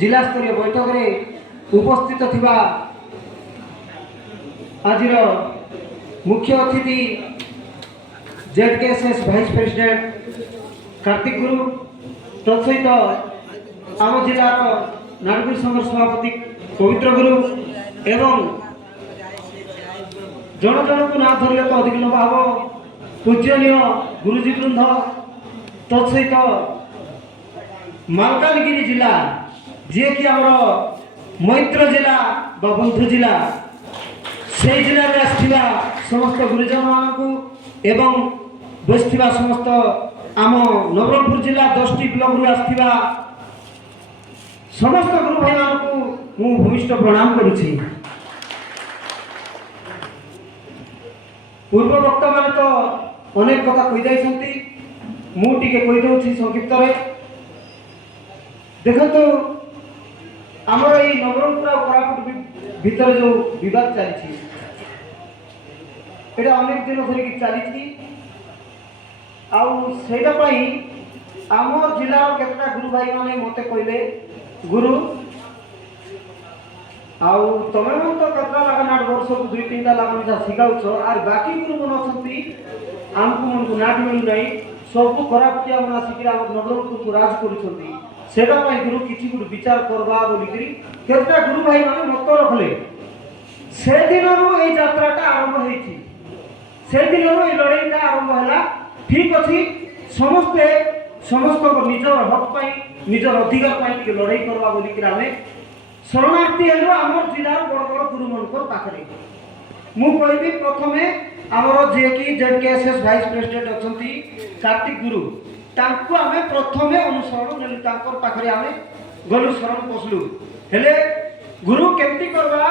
जिला स्तरीय बैठक में उपस्थित थिबा आजिर मुख्य अतिथि जेडकेएसएस भाइस प्रेसिडेंट कार्तिक गुरु तत्सहित आम जिलार नारगुर संघ सभापति पवित्र गुरु एवं जन जन को ना धरले तो अधिक लंबा हम पूजनीय गुरुजी वृंद तत्सहित मालकानगिरी जिला जी कि आम मैत्र जिला बंधु जिला से जिले में आसथिबा समस्त गुरुजन मानक एवं बसथिबा समस्त आम नवरंगपुर जिला 10टी ब्लॉक रु आसथिबा समस्त गुरु भाई मानक मु भूमिष्ठ प्रणाम करुछि। पूर्व वक्ता मान तो अनेक कथा कही जाइछंती मु टिके कहि दउछि संक्षिप्त रे। देखंतु आमर एई नवरंगपुर और कोरापुट भीतर जो विवाद चली एटा अनेक दिन धरिक चली आईटा आम जिलार केतटा गुरु भाई माने मते कहले गुरु आउ तमे मन तो केतटा लागन 8 वर्ष को 2-3 लागन शिखाउछ आर बाकी गुरु मन अछंती आमको मन को नाट मिलु नाही सब खराबटिया मन आसिक नवरंगपुर को राज करूछंती सेटा पाई गुरु किछि गुरु विचार करबा बोली करी केतटा गुरु भाई माने मत रखले से दिनरु ए यात्राटा आरंभ हेछि से दिनरु ए लड़ाईटा आरंभ हला ठीक अछि समस्त निजर हक पाई निजर अधिकार पाई के लड़ाई करबा बोली करी आमे शरणार्थी हेलो आमर जिलार बड़ बड़ गुरु मनकर पाखरे मु कहबी प्रथमे आमर जे कि जेडकेएसएस भाइस प्रेसिडेंट अछंती कार्तिक गुरु तांको आमे प्रथमे अनुसरण नेलु तांकर पाखरे आमे गलु शरण पसलु हेले गुरु केमती करबा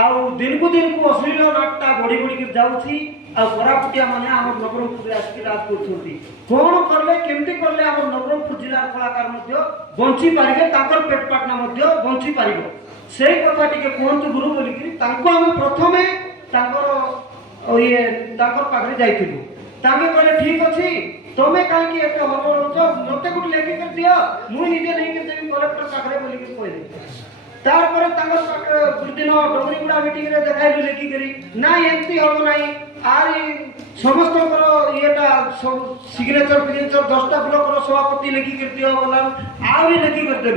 आउ दिन को अश्लील नाटटा बढ़ी बढ़ी जाउछि आ कोरापुटिया माने हमर नवरंगपुर आसि राज करछंती कोन करले केमती करले हमर नवरंगपुर जिला कलाकार मध्ये बंची पारिबे ताकर पेट पाटना मध्ये बंची पारिबो सेही कथा टिके कोहंतु गुरु बोली कि तांको आमे प्रथमे ताकर ये ताकर पाखरे जाइथिलु तांगे कहले ठीक अछि तमे काहे कि एते हरबड़ होछ मते गुट लेके कर दियो मु निजे नहीं के देबी कलेक्टर पाखरे बोली कि कहले तार पर तांगर पाखरे गुरदिन डोगरीगुडा मीटिंग रे देखाइलु लेखि करी ना एंती हबो नाही आर समस्त कर येटा सब सिग्नेचर 10टा ब्लॉक रो सभापति लेखि कर दियो बोला आ भी लेखि कर देबे